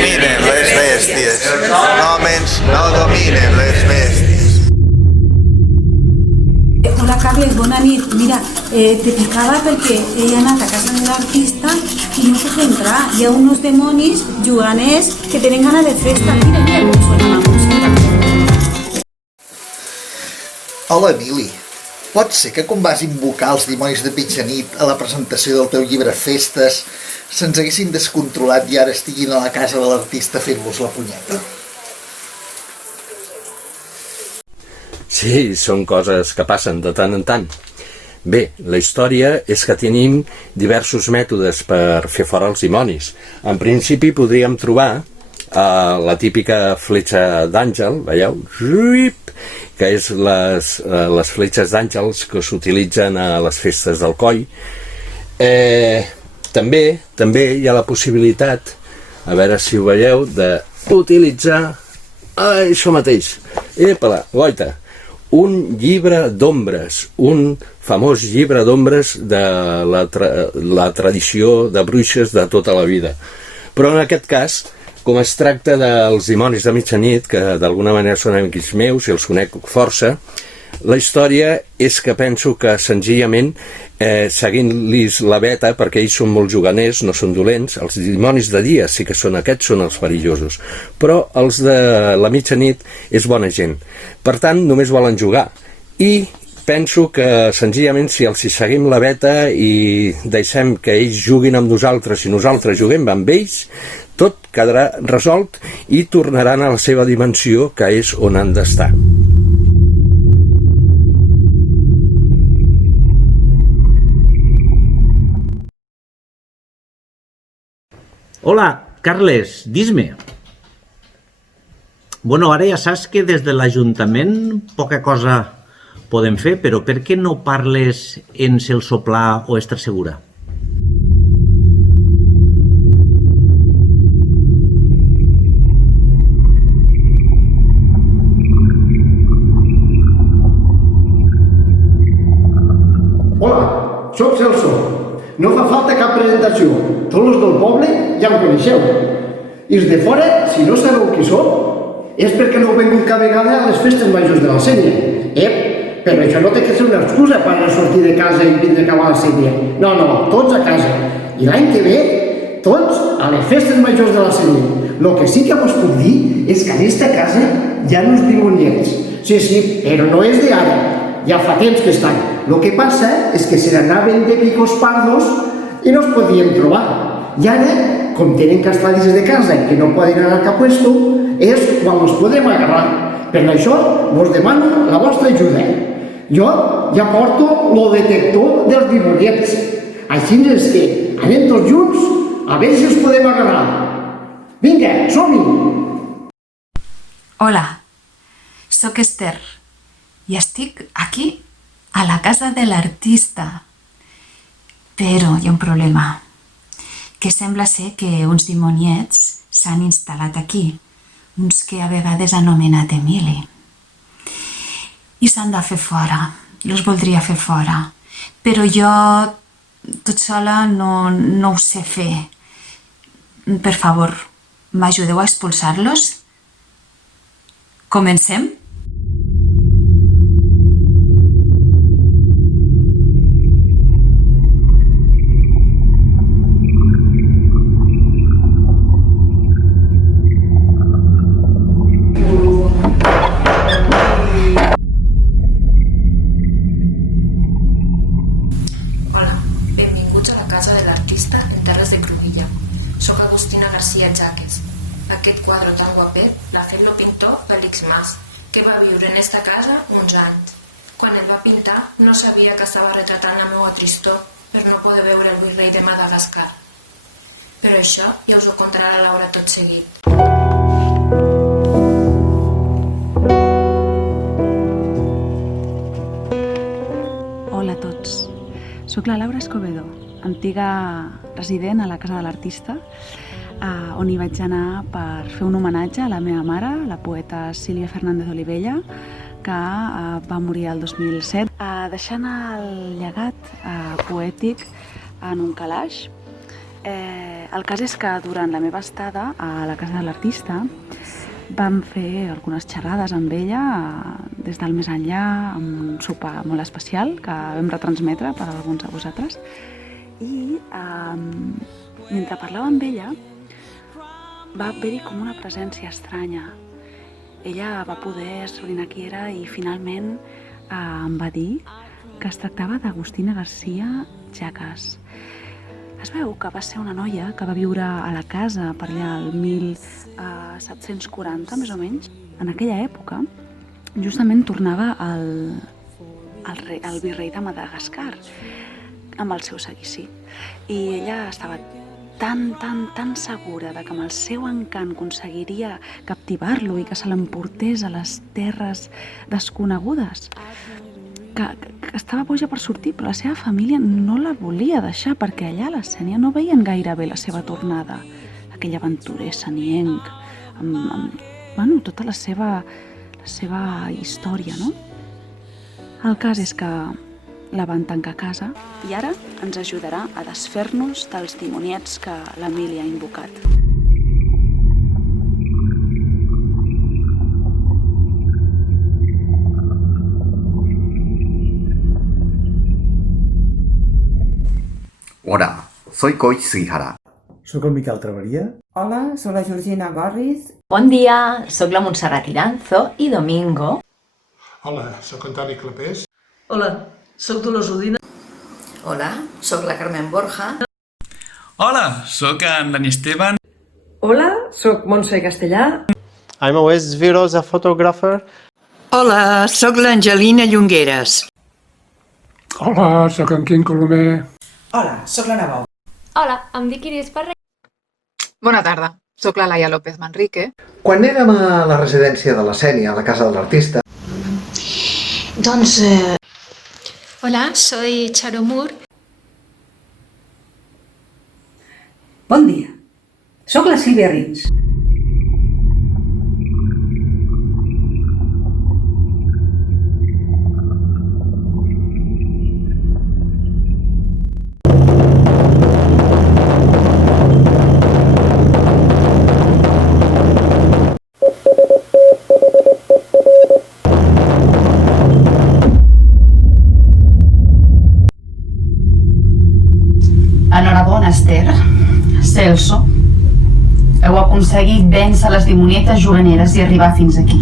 dominen les bèsties. Els hòmens no dominen les bèsties. Hola Carles, bona nit. Mira, te picava perquè he anat a casa de l'artista i no puc entrar. Hi ha uns demonis juganers que tenen gana de festa. Mira, mira com sona la música. Hola, Emili. Pot ser que quan vas invocar els dimonis de mitjanit a la presentació del teu llibre Festes se'ns haguessin descontrolat i ara estiguin a la casa de l'artista fent-vos la punyeta? Sí, són coses que passen de tant en tant. Bé, la història és que tenim diversos mètodes per fer fora els dimonis. En principi podríem trobar la típica fletxa d'àngel, veieu? Que és les fletxes d'àngels que s'utilitzen a les festes del coll. També hi ha la possibilitat, a veure si ho veieu, d'utilitzar això mateix. Epala, goita! Un llibre d'ombres, un famós llibre d'ombres de la tradició de bruixes de tota la vida. Però en aquest cas, com es tracta dels dimonis de mitjanit, que d'alguna manera són amics meus i els conec força, la història és que penso que senzillament seguint-los la veta, perquè ells són molt juganers, no són dolents, els dimonis de dia sí que són aquests, són els perillosos, però els de la mitjanit és bona gent. Per tant, només volen jugar. I penso que senzillament si els seguim la veta i deixem que ells juguin amb nosaltres i nosaltres juguem amb ells, tot quedarà resolt i tornaran a la seva dimensió, que és on han d'estar. Hola, Carles, dis-me. Bueno, ara ja saps que des de l'Ajuntament poca cosa podem fer, però per què no parles en Celsoplà o Estrasegura? Hola, soc Celso. No fa falta cap presentació. Tots els del poble ja em coneixeu. I els de fora, si no sabeu qui sóc, és perquè no heu vengut cada vegada a les festes majors de la Sénia. Però això no té que ser una excusa per sortir de casa i vindre cap a la Sénia. No, tots a casa. I l'any que ve, tots a les festes majors de la Sénia. El que sí que vos puc dir és que en aquesta casa hi ha uns dimoniets. Sí, però no és d'ara. Ja fa temps que estan. El que passa és que se n'anaven de picos pardos i no es podien trobar. I ara, com tenen castrats de casa i que no poden anar cap puesto, és quan els podem agarrar. Per això vos demano la vostra ajuda. Jo ja porto el detector dels dimoniets. Així és que anem tots junts a veure si els podem agarrar. Vinga, som-hi! Hola, sóc Esther i estic aquí a la casa de l'artista. Però hi ha un problema, que sembla ser que uns dimoniets s'han instal·lat aquí, uns que a vegades han anomenat Emili. I s'han de fer fora, jo els voldria fer fora, però jo tot sola no ho sé fer. Per favor, m'ajudeu a expulsar-los? Comencem? Aquest quadre tan guapet l'ha fet el pintor Félix Mas, que va viure en esta casa uns anys. Quan el va pintar no sabia que estava retratant la meva tristor per no poder veure el virrei de Madagascar. Però això ja us ho contarà la Laura tot seguit. Hola a tots. Soc la Laura Escobedo, antiga resident a la Casa de l'Artista, on hi vaig anar per fer un homenatge a la meva mare, la poeta Sílvia Fernández Olivella, que va morir el 2007, deixant el llegat poètic en un calaix El cas és que durant la meva estada a la casa de l'artista vam fer algunes xerrades amb ella des del més enllà, amb un sopar molt especial que vam retransmetre per a alguns de vosaltres. I mentre parlava amb ella va haver-hi com una presència estranya. Ella va poder esbrinar qui era i finalment em va dir que es tractava d'Agustina García Jaques. Es veu que va ser una noia que va viure a la casa per allà al 1740, més o menys. En aquella època, justament tornava el virrei de Madagascar amb el seu seguici. I ella estava tan segura de que amb el seu encant aconseguiria captivar-lo i que se l'emportés a les terres desconegudes, que estava boja per sortir, però la seva família no la volia deixar perquè allà a la Sénia no veien gaire bé la seva tornada, aquell aventurer senienc, amb tota la seva història, no? El cas és que la van tancar a casa i ara ens ajudarà a desfer-nos dels dimoniets que l'Emili ha invocat. Hola, soy Koichi Sugihara. Soc el Miquel Traveria. Hola, soc la Georgina Gorris. Bon dia, soc la Montserrat Iranzo i Domingo. Hola, soc Antoni Clapés. Hola, soc Dolors Udina. Hola, soc la Carmen Borja. Hola, soc en Dani Esteban. Hola, soc Montse Castellà. I'm a West Viros, a photographer. Hola, soc l'Angelina Llongueres. Hola, soc en Quim Colomer. Hola, soc la Nabau. Hola, em dic Iris Parra. Bona tarda, soc la Laia López Manrique. Quan érem a la residència de la Sénia, a la casa de l'artista... Hola, soy Charo Moore. Bon dia, soc la Sílvia Rins. Enhorabona, Esther, Celso. Heu aconseguit vèncer les dimonietes juganeres i arribar fins aquí.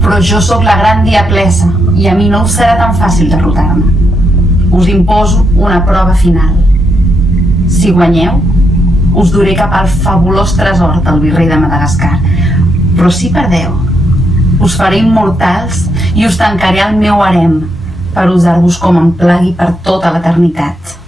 Però jo sóc la gran diablessa i a mi no us serà tan fàcil derrotar-me. Us imposo una prova final. Si guanyeu, us duré cap al fabulós tresor del virrei de Madagascar. Però si perdeu, us faré immortals i us tancaré al meu harem per usar-vos com em plagui per tota l'eternitat.